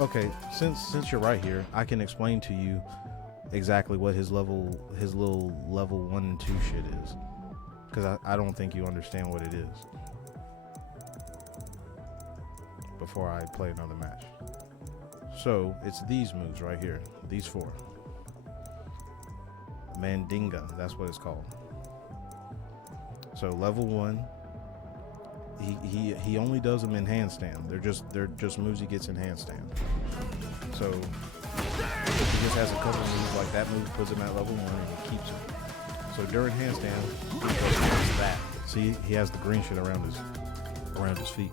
okay, since you're right here, I can explain to you exactly what his little level 1 and 2 shit is, because I don't think you understand what it is before I play another match. So it's these moves right here, these 4. Mandinga, that's what it's called. So level 1, he only does them in handstand. They're just moves he gets in handstand. So he just has a couple moves like that move puts him at level 1 and he keeps him. So during handstand, he does that. See, he has the green shit around his feet.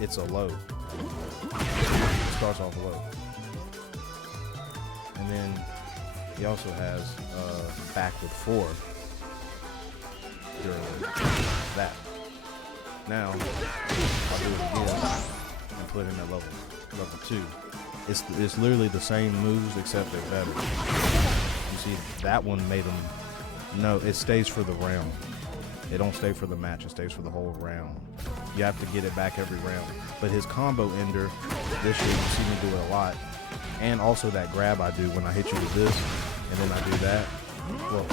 It's a low. It starts off low. And then he also has back with 4 during that. Now, I'll do it again and put him at level 2. It's literally the same moves except they're better. You see, that one made him. No, it stays for the round. It don't stay for the match. It stays for the whole round. You have to get it back every round. But his combo ender, this shit, you see me do it a lot. And also that grab I do when I hit you with this, and then I do that. Well,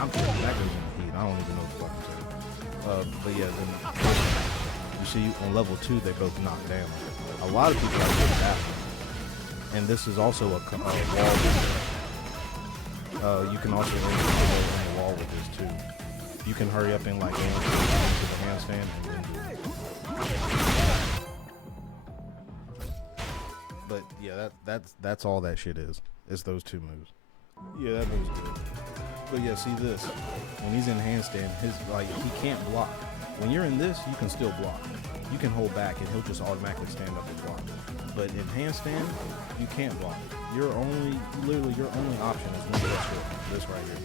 I'm thinking that goes in the heat. I don't even know what the fuck I'm saying. But yeah, then you see on level 2 they both knock down. A lot of people like that one. And this is also a wall. You can also end on the wall with this too. You can hurry up and like go into the handstand and then do it. But yeah, that's all that shit is. It's those 2 moves. Yeah, that move's good. But yeah, see this. When he's in handstand, he can't block. When you're in this, you can still block. You can hold back and he'll just automatically stand up and block. But in handstand, you can't block. Your only option is one of this right here.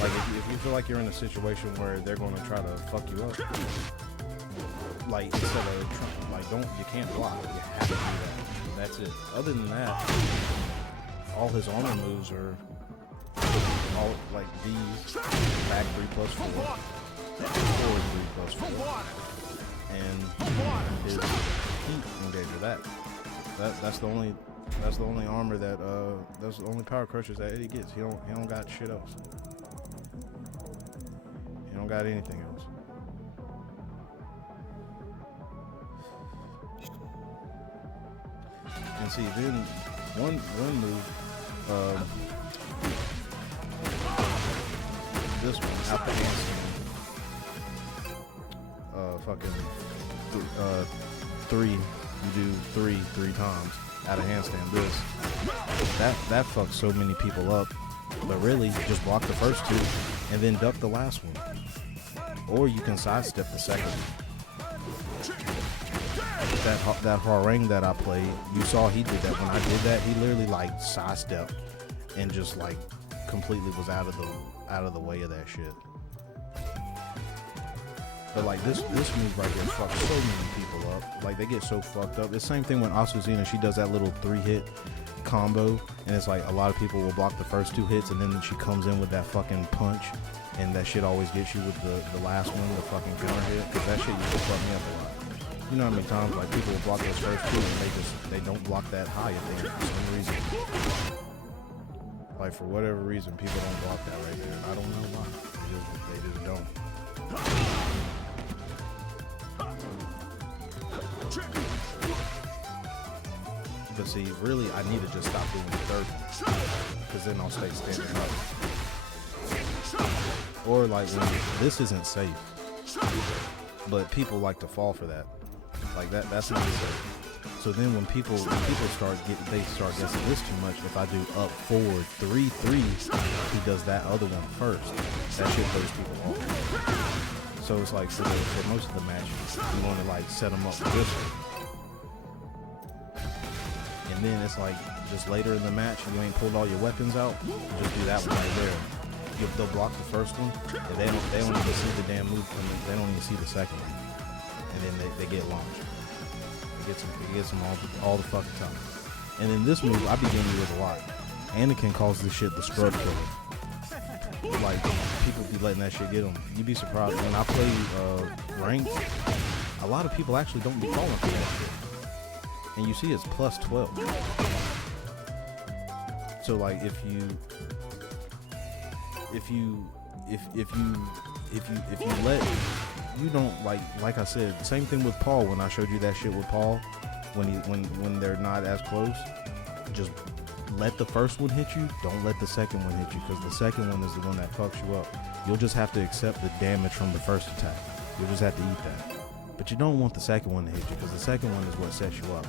Like if you feel like you're in a situation where they're going to try to fuck you up, like instead of you can't block. You have to do that. That's it. Other than that, all his armor moves are all like these: back 3+4, forward 3+4, and his heat engager. That's the only armor that's the only power crushers that Eddy gets. He don't got shit else. He don't got anything else. And see, then one move, this one out the handstand, 3. You do 3 times out of handstand. That fucks so many people up. But really, just block the first 2 and then duck the last one, or you can sidestep the second one. That harangue that I played, you saw he did that. When I did that, he literally like sidestepped and just like completely was out of the way of that shit. But like this move right here fucks so many people up. Like they get so fucked up. It's the same thing when Asuzina, she does that little 3-hit combo, and it's like a lot of people will block the first 2 hits and then she comes in with that fucking punch, and that shit always gets you with the last one, the fucking counter hit, because that shit used to fuck me up a lot. You know how many times like people will block those first 2 and they don't block that high at the end for some reason. Like for whatever reason, people don't block that right there. I don't know why. They just don't. But see, really, I need to just stop doing the third one, because then I'll stay standing up. Or like when this isn't safe, but people like to fall for that. Like that's not safe. So then when people start guessing this too much, if I do up, forward, 3 threes, he does that other one first. That shit throws people off. So it's like for most of the matches, you want to like set them up with this one. And then it's like just later in the match, you ain't pulled all your weapons out, just do that one right there. They'll block the first one, and they don't even see the damn move coming. They don't even see the second one, and then they get launched. It gets them all the fucking time. And then this move I be getting you with a lot. Anakin calls this shit the scrub killer. Like people be letting that shit get them. You'd be surprised when I play ranked. A lot of people actually don't be falling for that shit. and you see it's plus 12. So like if you let, you don't like I said, same thing with Paul. When I showed you that shit with Paul, when they're not as close, just let the first one hit you. Don't let the second one hit you, because the second one is the one that fucks you up. You'll just have to accept the damage from the first attack. You'll just have to eat that. But you don't want the second one to hit you, because the second one is what sets you up.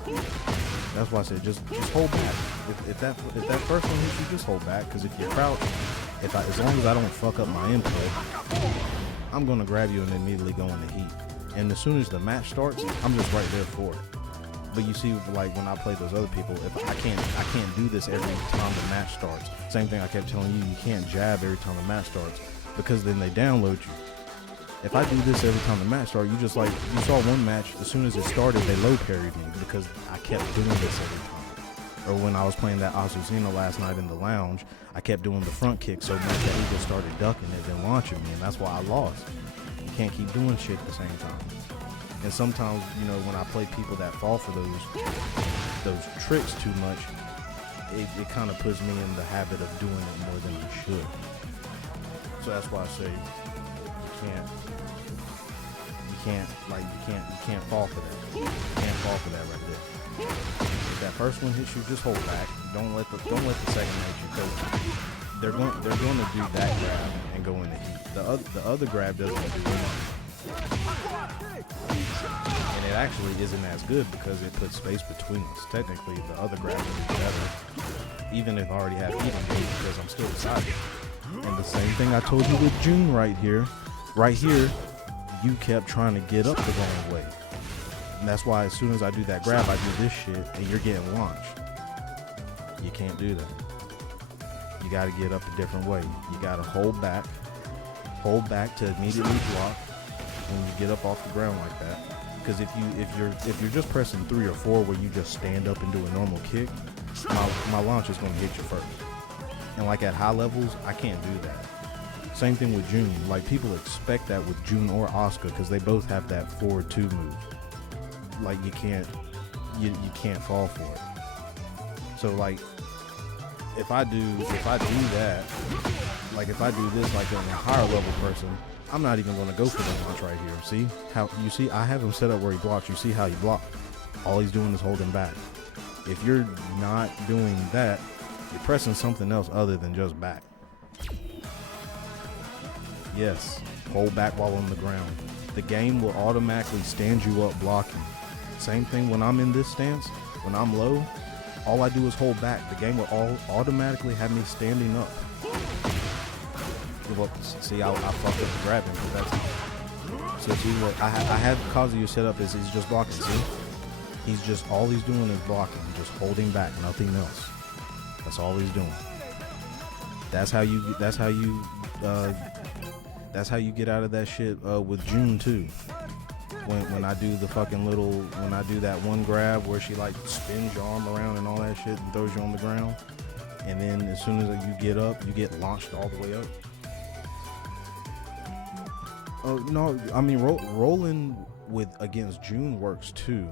That's why I said just hold back. If that first one hits you, just hold back, because if you crouch, as long as I don't fuck up my input, I'm gonna grab you and immediately go into heat. And as soon as the match starts, I'm just right there for it. But you see, like when I play those other people, if I can't do this every time the match starts. Same thing I kept telling you, you can't jab every time the match starts, because then they download you. If I do this every time the match starts, you just like, you saw one match, as soon as it started, they low parried me because I kept doing this every time. Or when I was playing that Asusino last night in the lounge, I kept doing the front kick so much that he just started ducking it and launching me, and that's why I lost. You can't keep doing shit at the same time. And sometimes, you know, when I play people that fall for those tricks too much, it kind of puts me in the habit of doing it more than I should. So that's why I say you can't fall for that. You can't fall for that right there. If that first one hits you, just hold back. Don't let the second hit you, because they're going to do that grab and go in the heat. The other grab doesn't do anything. And it actually isn't as good because it puts space between us. Technically, the other grab would be better, even if I already have heat engaged, because I'm still beside it. And the same thing I told you with June right here. Right here, you kept trying to get up the wrong way. And that's why as soon as I do that grab, I do this shit, and you're getting launched. You can't do that. You got to get up a different way. You got to hold back to immediately block when you get up off the ground like that. Because if you're just pressing 3 or 4 where you just stand up and do a normal kick, my launch is going to hit you first. And like at high levels, I can't do that. Same thing with June. Like people expect that with June or Asuka, because they both have that forward 2 move. Like you can't fall for it. So like if I do that, like if I do this like on a higher level person, I'm not even going to go for the launch right here. See how you see I have him set up where he blocks. You see how he blocked. All he's doing is holding back. If you're not doing that, you're pressing something else other than just back. Yes, hold back while on the ground. The game will automatically stand you up blocking. Same thing when I'm in this stance. When I'm low, all I do is hold back. The game will automatically have me standing up. Well, see, I fucked up the grabbing, but that's so see what I have Kazuya set up is he's just blocking. See, he's just all he's doing is blocking, just holding back, nothing else. That's all he's doing. That's how you get out of that shit with June too. When I do the fucking when I do that one grab where she like spins your arm around and all that shit and throws you on the ground, and then as soon as you get up, you get launched all the way up. Oh no, I mean rolling with against June works too.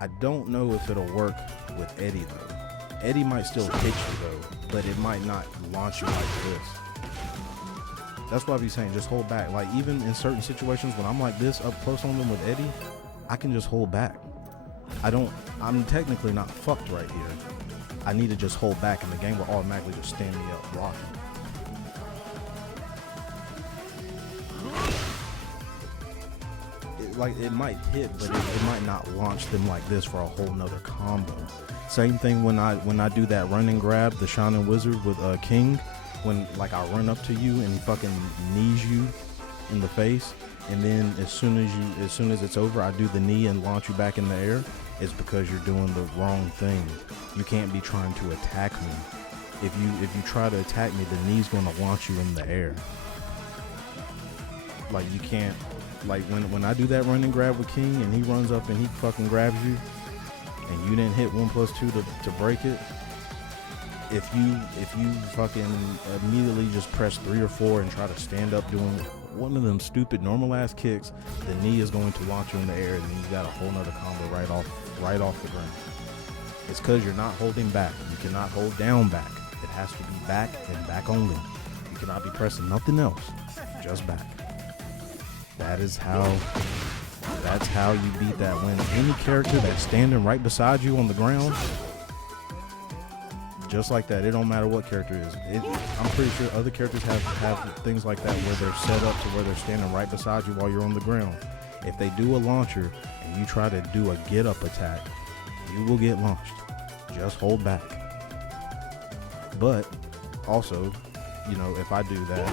I don't know if it'll work with Eddy though. Eddy might still hit you though, but it might not launch you like this. That's why I be saying just hold back. Like even in certain situations when I'm like this up close on them with Eddy, I can just hold back. I'm technically not fucked right here. I need to just hold back and the game will automatically just stand me up blocking. It might hit, but it might not launch them like this for a whole nother combo. Same thing when I do that running grab, the Shaman Wizard with King, when like I run up to you and he fucking knees you in the face, and then as soon as it's over, I do the knee and launch you back in the air. It's because you're doing the wrong thing. You can't be trying to attack me. If you try to attack me, the knee's gonna launch you in the air. Like you can't. Like when I do that running grab with King and he runs up and he fucking grabs you and you didn't hit 1+2 to break it, if you fucking immediately just press 3 or 4 and try to stand up doing one of them stupid normal ass kicks, the knee is going to launch you in the air and then you got a whole nother combo right off the ground. It's because you're not holding back. You cannot hold down back. It has to be back and back only. You cannot be pressing nothing else, just back. That's how you beat that. When any character that's standing right beside you on the ground, just like that, it don't matter what character it is. I'm pretty sure other characters have things like that where they're set up to where they're standing right beside you while you're on the ground. If they do a launcher and you try to do a get up attack, you will get launched. Just hold back. But also, you know, if I do that,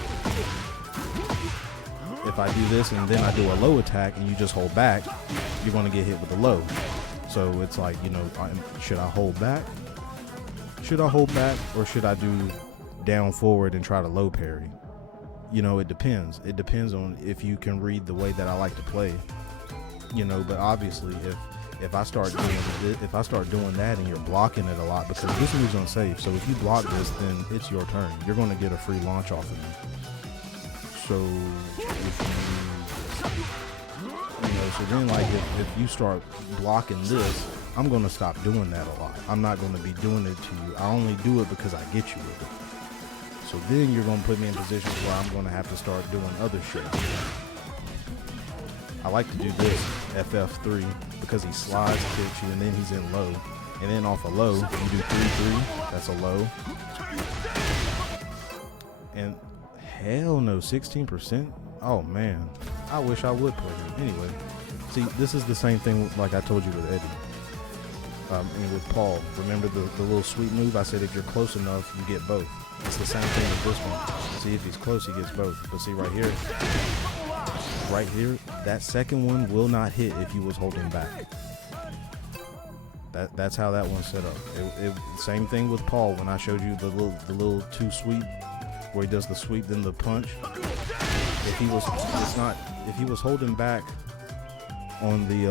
if I do this and then I do a low attack and you just hold back, you're going to get hit with the low. So it's like, you know, should I hold back? Should I hold back, or should I do down forward and try to low parry? You know, it depends. It depends on if you can read the way that I like to play. You know, but obviously if I start doing that and you're blocking it a lot, because this move's unsafe. So if you block this, then it's your turn. You're going to get a free launch off of me. So so then like if you start blocking this, I'm going to stop doing that a lot. I'm not going to be doing it to you. I only do it because I get you with it. So then you're going to put me in positions where I'm going to have to start doing other shit. I like to do this, FF3, because he slides, kicks you, and then he's in low. And then off a low, you do 3-3, that's a low. And hell no, 16%? Oh man, I wish I would play him. Anyway, see, this is the same thing like I told you with Eddy. And with Paul, remember the little sweep move? I said if you're close enough, you get both. It's the same thing with this one. See, if he's close, he gets both. But see right here, that second one will not hit if you was holding back. That's how that one's set up. Same thing with Paul when I showed you the little two sweep, where he does the sweep then the punch. If he was holding back on the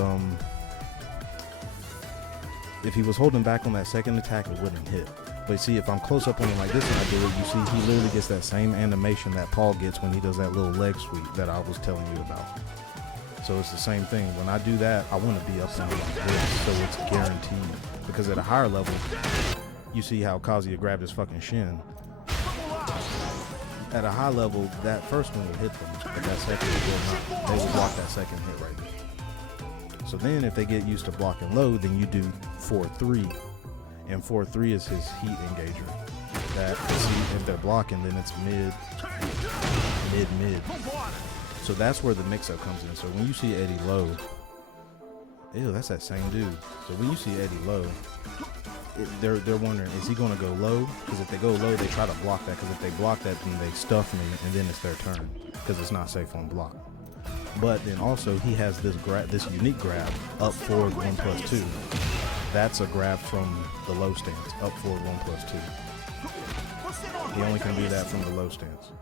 if he was holding back on that second attack, it wouldn't hit. But see, if I'm close up on him like this and I do it, you see he literally gets that same animation that Paul gets when he does that little leg sweep that I was telling you about. So it's the same thing. When I do that, I want to be up on him like this, so it's guaranteed. Because at a higher level, you see how Kazuya grabbed his fucking shin. At a high level, that first one would hit them, but that second will not. They will block that second hit right there. So then if they get used to blocking low, then you do 4-3. And 4-3 is his heat engager. That, see, if they're blocking, then it's mid. So that's where the mix-up comes in. So when you see Eddy low, ew, that's that same dude. So when you see Eddy low, they're wondering, is he going to go low? Because if they go low, they try to block that. Because if they block that, then they stuff me, and then it's their turn. Because it's not safe on block. But then also, he has this unique grab, up forward 1+2. That's a grab from the low stance, up forward 1+2. He only can do that from the low stance.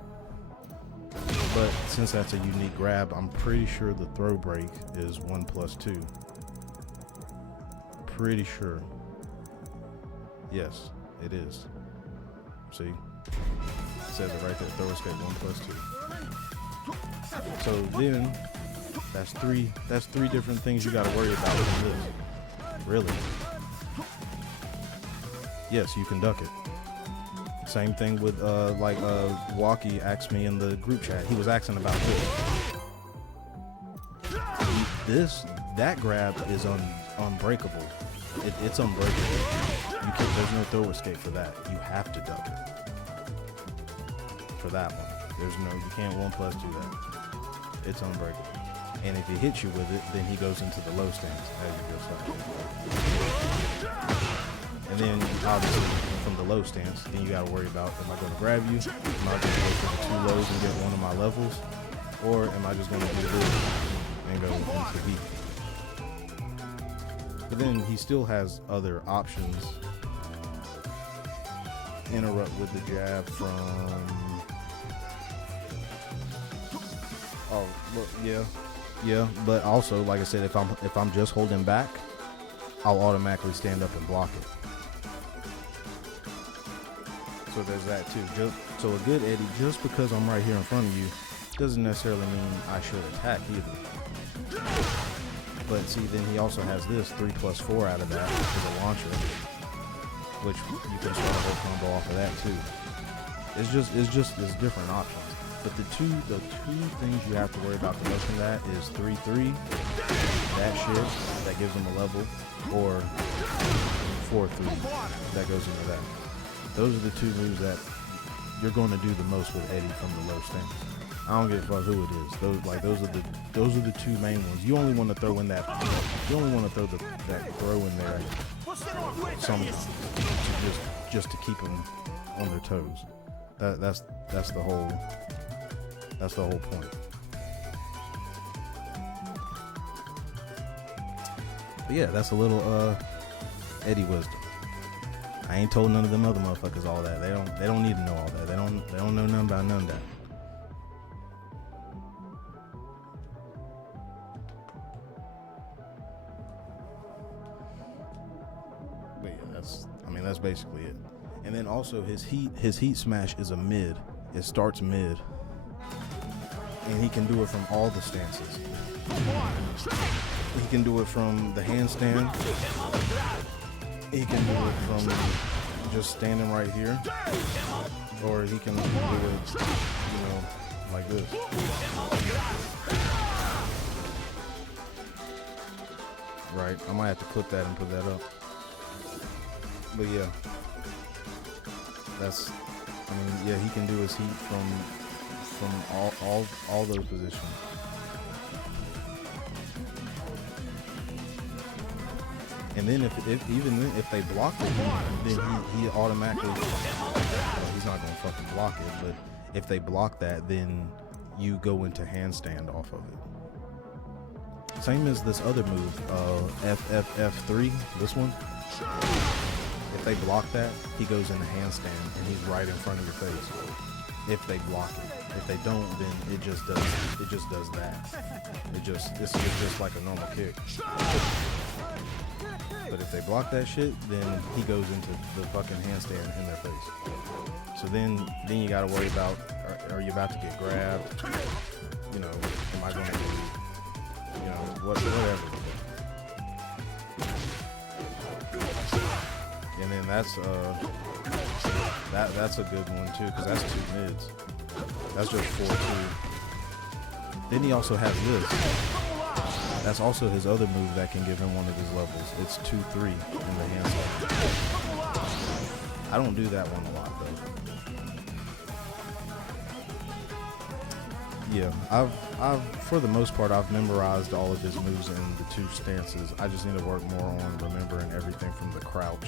But since that's a unique grab, I'm pretty sure the throw break is 1+2. Pretty sure. Yes, it is. See? It says it right there, throw escape 1+2. So then, that's three different things you gotta worry about with this. Really. Yes, you can duck it. Same thing with Walkie asked me in the group chat. He was asking about this. That grab is unbreakable. It's unbreakable. There's no throw escape for that. You have to duck it. For that one. You can't 1+2 that. It's unbreakable. And if he hits you with it, then he goes into the low stance as you just like. And then obviously from the low stance, then you gotta worry about, am I gonna grab you? Am I gonna go for the 2 lows and get one of my levels? Or am I just gonna do this and go into heat? But then he still has other options. Interrupt with the jab from, oh look, yeah, but also like I said, if I'm just holding back, I'll automatically stand up and block it. So there's that too. So a good Eddy, just because I'm right here in front of you, doesn't necessarily mean I should attack either. But see, then he also has this 3+4 out of that, which is a launcher. which you can start a whole combo off of that too. It's different options. But the two things you have to worry about the most in that is 3-3, that shit that gives them a level, or 4-3 that goes into that. Those are the two moves that you're going to do the most with Eddy from the low stance. I don't give a fuck who it is. Those are the two main ones. You only want to throw in that. You only want to throw that throw in there sometimes just to keep them on their toes. That's the whole point. But yeah, that's a little Eddy wisdom. I ain't told none of them other motherfuckers all that. They don't need to know all that. They don't know nothing about none of that. But yeah, that's basically it. And then also his heat smash is a mid. It starts mid. And he can do it from all the stances. He can do it from the handstand. He can do it from just standing right here. Or he can do it, like this. Right, I might have to clip that and put that up. But yeah. He can do his heat from all those positions. And then if they block it, then he automatically, he's not gonna fucking block it, but if they block that, then you go into handstand off of it. Same as this other move, FFF3, this one. If they block that, he goes into handstand and he's right in front of your face. If they block it. If they don't, then it just does that. It's just like a normal kick. But if they block that shit, then he goes into the fucking handstand in their face. So then you gotta worry about, are you about to get grabbed? Am I gonna be, whatever. And then that's a good one too, because that's two mids. That's just 4-2. Then he also has this. That's also his other move that can give him one of his levels. It's 2-3 in the handstand. I don't do that one a lot though. Yeah, I've for the most part I've memorized all of his moves in the two stances. I just need to work more on remembering everything from the crouch.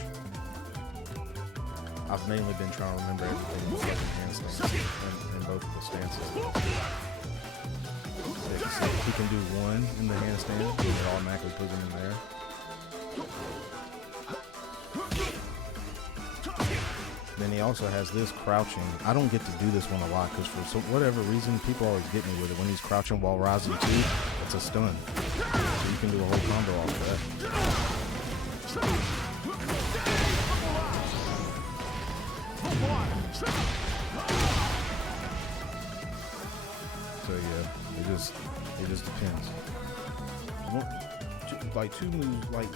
I've mainly been trying to remember everything in the fucking handstands in both of the stances. He can do one in the handstand, and it automatically puts him in there. Then he also has this crouching. I don't get to do this one a lot because for whatever reason, people always get me with it. When he's crouching while rising too, it's a stun. So you can do a whole combo off of that. So yeah, it just depends. Like two moves, like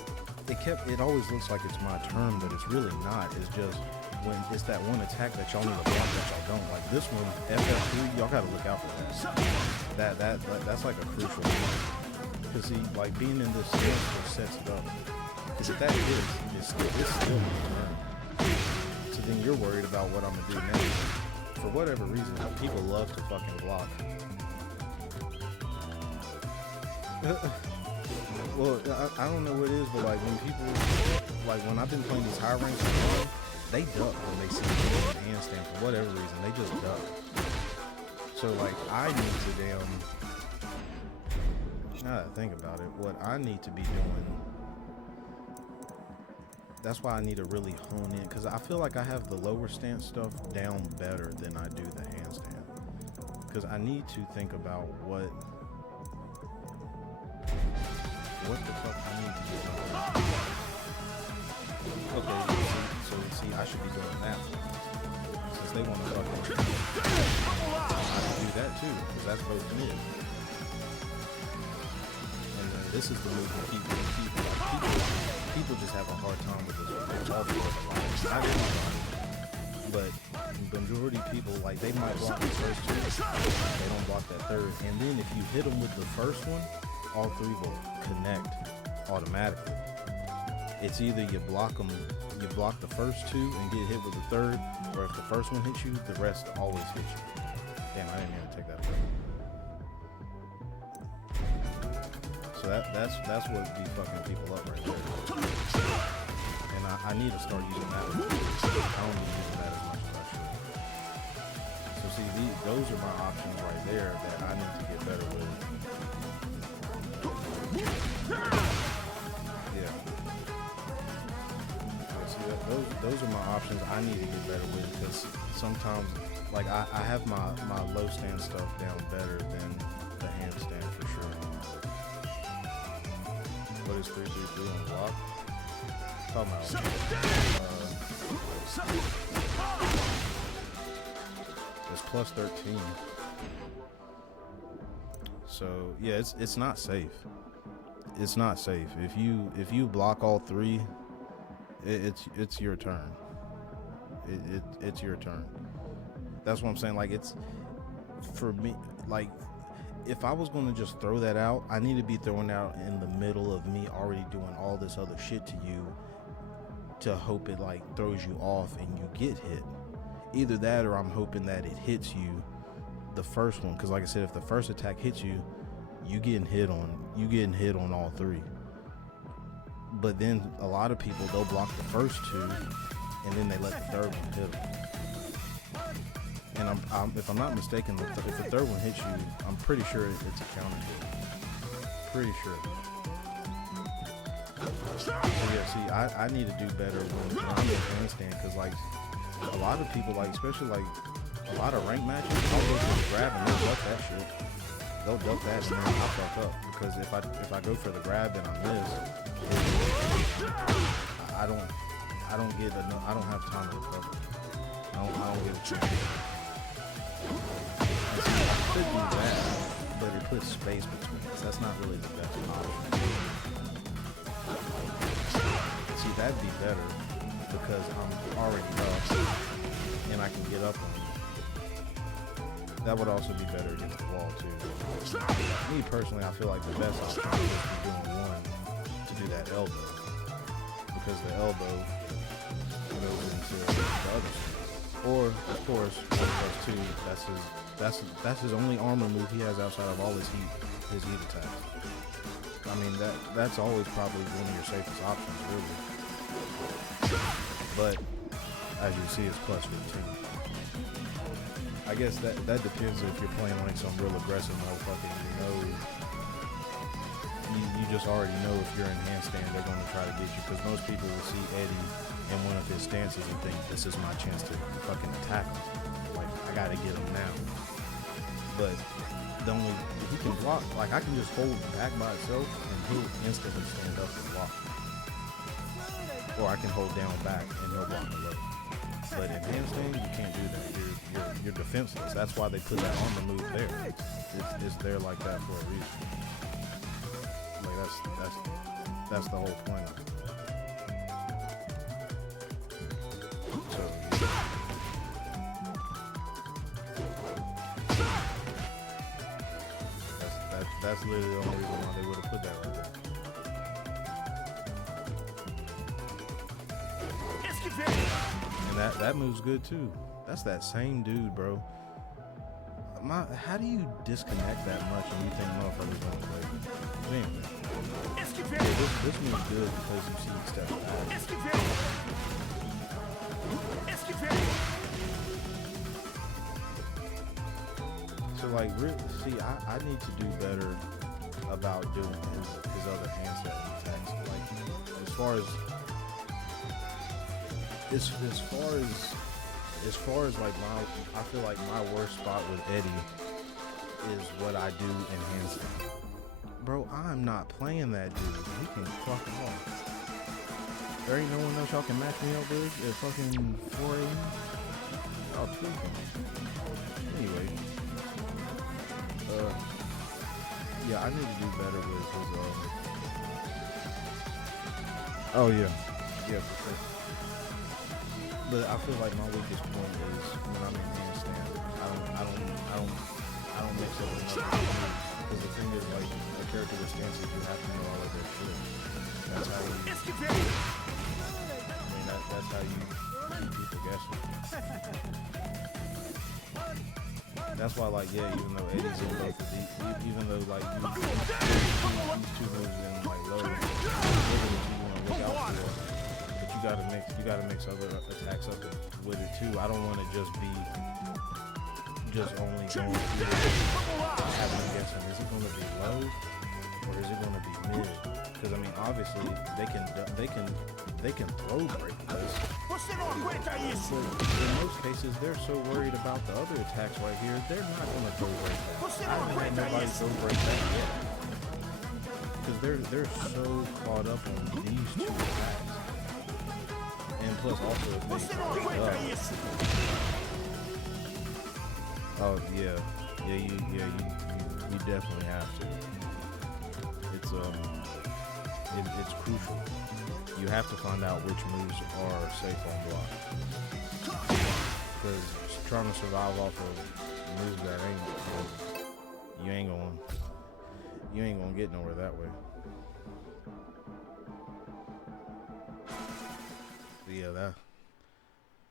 it always looks like it's my turn, but it's really not. It's just when it's that one attack that y'all need to block that y'all don't. Like this one, FF3, y'all gotta look out for that. That's like a crucial one. Cause see, like being in this stance just sets it up. Cause if that is, it's still my turn. So then you're worried about what I'm gonna do next. For whatever reason, people love to fucking block. Well, I don't know what it is, but like when people, like when I've been playing these high ranks, they duck when they see me in the handstand for whatever reason. They just duck. So like I need to now that I think about it, what I need to be doing, that's why I need to really hone in, because I feel like I have the lower stance stuff down better than I do the handstand. Because I need to think about what the fuck I need to do. Okay, so see, I should be doing that. Since they want to fucking, I should do that too, because that's both mid. And then this is the move that people just have a hard time with this one. It's all for the line. not everybody, but the majority of people, like, they might block the first two, they don't block that third, and then if you hit them with the first one, all three will connect automatically. It's either you block the first two and get hit with the third, or if the first one hits you, the rest always hit you. Damn, I didn't even take that break. So that's what be fucking people up right there. And I need to start using that one. I don't be using that as much as I should. So see, those are my options right there that I need to get better with. Yeah. See, those are my options I need to get better with, because sometimes, like, I have my low stand stuff down better than the handstand for sure. What is 3-3-3 on block? Talking about it's plus 13. So yeah, it's not safe. It's not safe. If you block all three, it's your turn. It's your turn. That's what I'm saying. Like, it's for me. Like, if I was going to just throw that out, I need to be throwing out in the middle of me already doing all this other shit to you, to hope it like throws you off and you get hit. Either that, or I'm hoping that it hits you the first one, because like I said, if the first attack hits you, you getting hit on all three. But then a lot of people, they'll block the first two and then they let the third one hit them. And if I'm not mistaken, if the third one hits you, I'm pretty sure it's a counter hit. Pretty sure. So yeah, see, I need to do better when I'm in handstand, because like a lot of people, like especially like a lot of rank matches, I'll go for the grab and they'll duck that shit. They'll duck that and then I'll fuck up, because if I go for the grab and I miss, I don't have time to recover. I don't get a chance. I could do that, but it puts space between us. That's not really the best option. See, that'd be better, because I'm already up and I can get up on it. That would also be better against the wall too. Me personally, I feel like the best option is to be doing one to do that elbow, because the elbow goes into the other side. Or of course, those two. That's his only armor move he has outside of all his heat attacks. I mean, that's always probably one of your safest options, really. But as you see, it's plus 15. I guess that depends if you're playing like some real aggressive motherfucker. You just already know if you're in handstand, they're going to try to get you, because most people will see Eddy in one of his stances and think, this is my chance to fucking attack him. Like, I got to get him now. But he can block. Like, I can just hold back by itself and he'll instantly stand up and block. Or I can hold down back and he'll block below. But in handstand, you can't do that. You're defenseless. That's why they put that armor move there. It's there like that for a reason. Like, that's the whole point of it. So, that's literally the only reason why they would have put that right there. And that move's good too. That's that same dude, bro. How do you disconnect that much and you think motherfuckers don't play? Anyway. Yeah, this move's good because you see steps back. So like, see, I need to do better about doing his other handstand attacks. Like, as far as like I feel like my worst spot with Eddy is what I do in handstand. Bro, I'm not playing that dude. He can fuck off. There ain't no one else y'all can match me up with at fucking 4 a.m. Y'all tweaking. Anyway. Yeah, I need to do better with his, oh yeah. Yeah, for sure. But I feel like my weakest point is when I'm in handstand. I don't mix it with another moves. Because the thing is, like, a character with stances, you have to know all of their shit. That's how you. I mean, that's how you keep people guessing. That's why, like, yeah, even though Eddy's in both of these, even though, like, these two moves in, like, low, those are what you want to look out for. But you gotta mix other attacks up with it too. I don't want to just be only going through having them guessing. Is it going to be low or is it going to be mid? Because I mean, obviously they can throw break this. But in most cases, they're so worried about the other attacks right here, they're not going to throw break that. I haven't had nobody throw break that yet. Because they're so caught up on these two attacks. And plus also if they break up. Oh yeah. You definitely have to. It's crucial. You have to find out which moves are safe on block. Because trying to survive off of moves that you ain't gonna get nowhere that way. But yeah,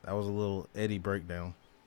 that was a little Eddy breakdown.